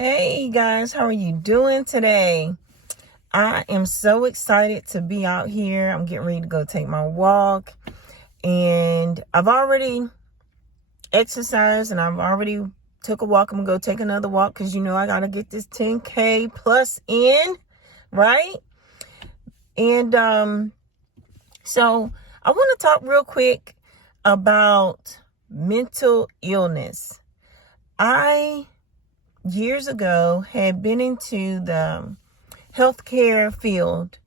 Hey guys, how are you doing today? I am so excited to be out here. I'm getting ready to go take my walk, and I've already exercised and I've already took a walk. I'm gonna go take another walk because I gotta get this 10K plus in, right? And so I want to talk real quick about mental illness. Years ago had been into the healthcare field,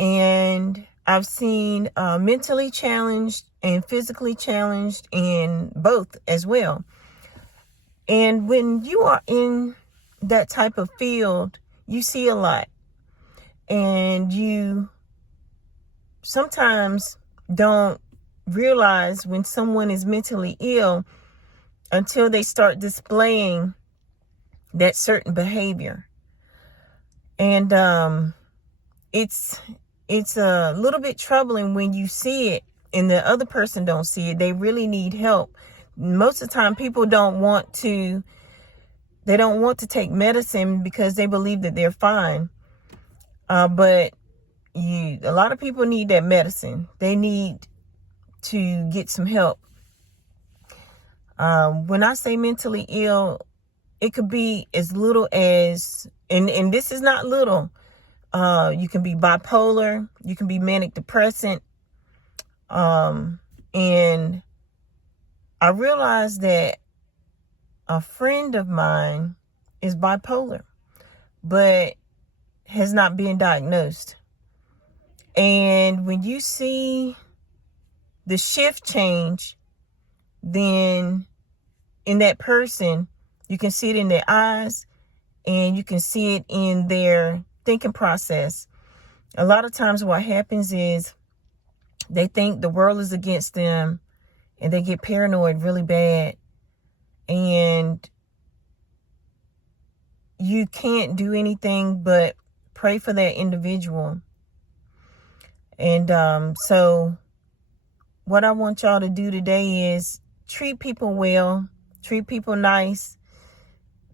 and I've seen mentally challenged and physically challenged, and both as well. And when you are in that type of field, you see a lot, and you sometimes don't realize when someone is mentally ill until they start displaying that certain behavior. And it's a little bit troubling when you see it and the other person don't see it. They really need help. Most of the time people don't want to take medicine because they believe that they're fine. But a lot of people need that medicine. They need to get some help. When I say mentally ill, it could be as little as, and this is not little, you can be bipolar, you can be manic depressant. And I realized that a friend of mine is bipolar, but has not been diagnosed. And when you see the shift change, then in that person, you can see it in their eyes, and you can see it in their thinking process. A lot of times what happens is they think the world is against them, and they get paranoid really bad. And you can't do anything but pray for that individual. And so what I want y'all to do today is treat people well, treat people nice,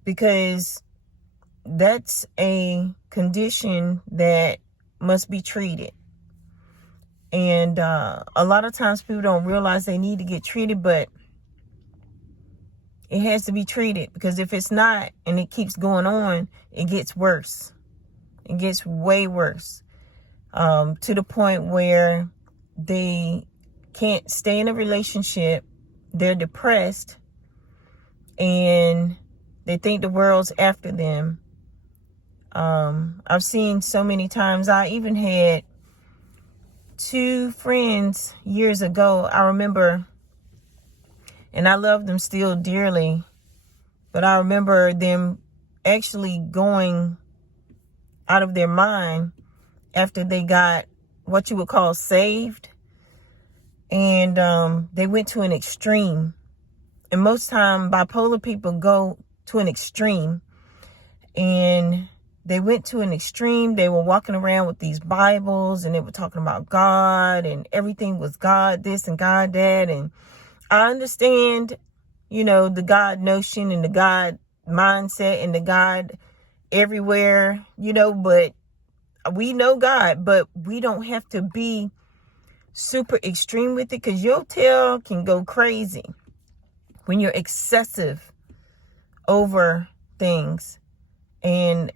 because that's a condition that must be treated. And a lot of times people don't realize they need to get treated, but it has to be treated, because if it's not and it keeps going on, it gets worse. It gets way worse, to the point where they can't stay in a relationship. They're depressed, and they think the world's after them. I've seen so many times. I even had 2 friends years ago. I remember, and I love them still dearly, but I remember them actually going out of their mind after they got what you would call saved. And they went to an extreme. And most time bipolar people go to an extreme. And they went to an extreme. They were walking around with these Bibles, and they were talking about God, and everything was God this and God that. And I understand, the God notion and the God mindset and the God everywhere, but we know God, but we don't have to be super extreme with it, because your tail can go crazy when you're excessive over things. And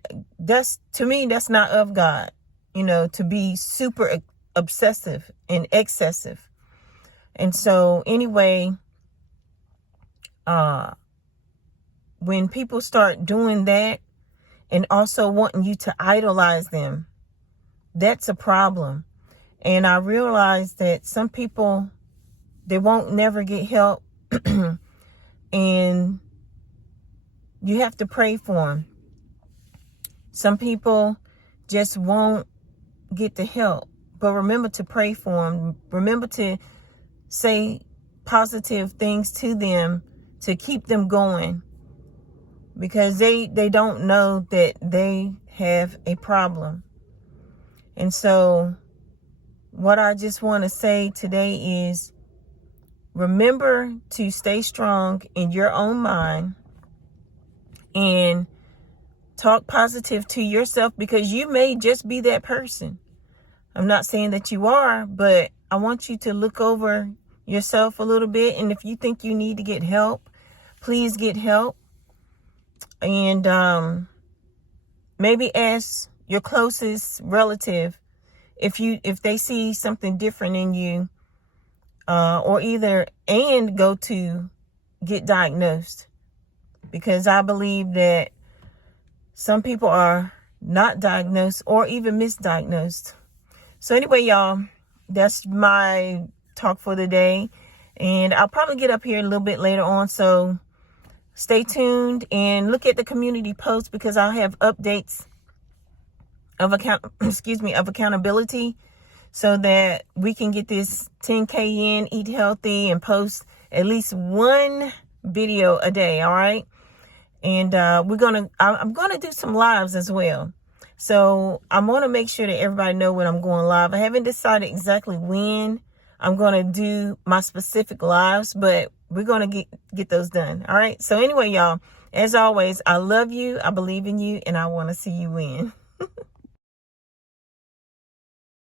to me, that's not of God, to be super obsessive and excessive. And so anyway, when people start doing that and also wanting you to idolize them, that's a problem. And I realized that some people, they won't never get help. And you have to pray for them. Some people just won't get the help. But remember to pray for them. Remember to say positive things to them to keep them going. Because they don't know that they have a problem. And so what I just want to say today is, remember to stay strong in your own mind, and Talk positive to yourself, because you may just be that person. I'm not saying that you are, but I want you to look over yourself a little bit. And if you think you need to get help, please get help. And maybe ask your closest relative if they see something different in you, and go to get diagnosed, because I believe that some people are not diagnosed or even misdiagnosed. So anyway, y'all, that's my talk for the day, and I'll probably get up here a little bit later on, so stay tuned and look at the community post, because I'll have updates of accountability, so that we can get this 10K in, eat healthy, and post at least one video a day. All right. And I'm gonna do some lives as well. So I'm gonna make sure that everybody know when I'm going live. I haven't decided exactly when I'm gonna do my specific lives, but we're gonna get those done. All right. So anyway, y'all, as always, I love you, I believe in you, and I want to see you win.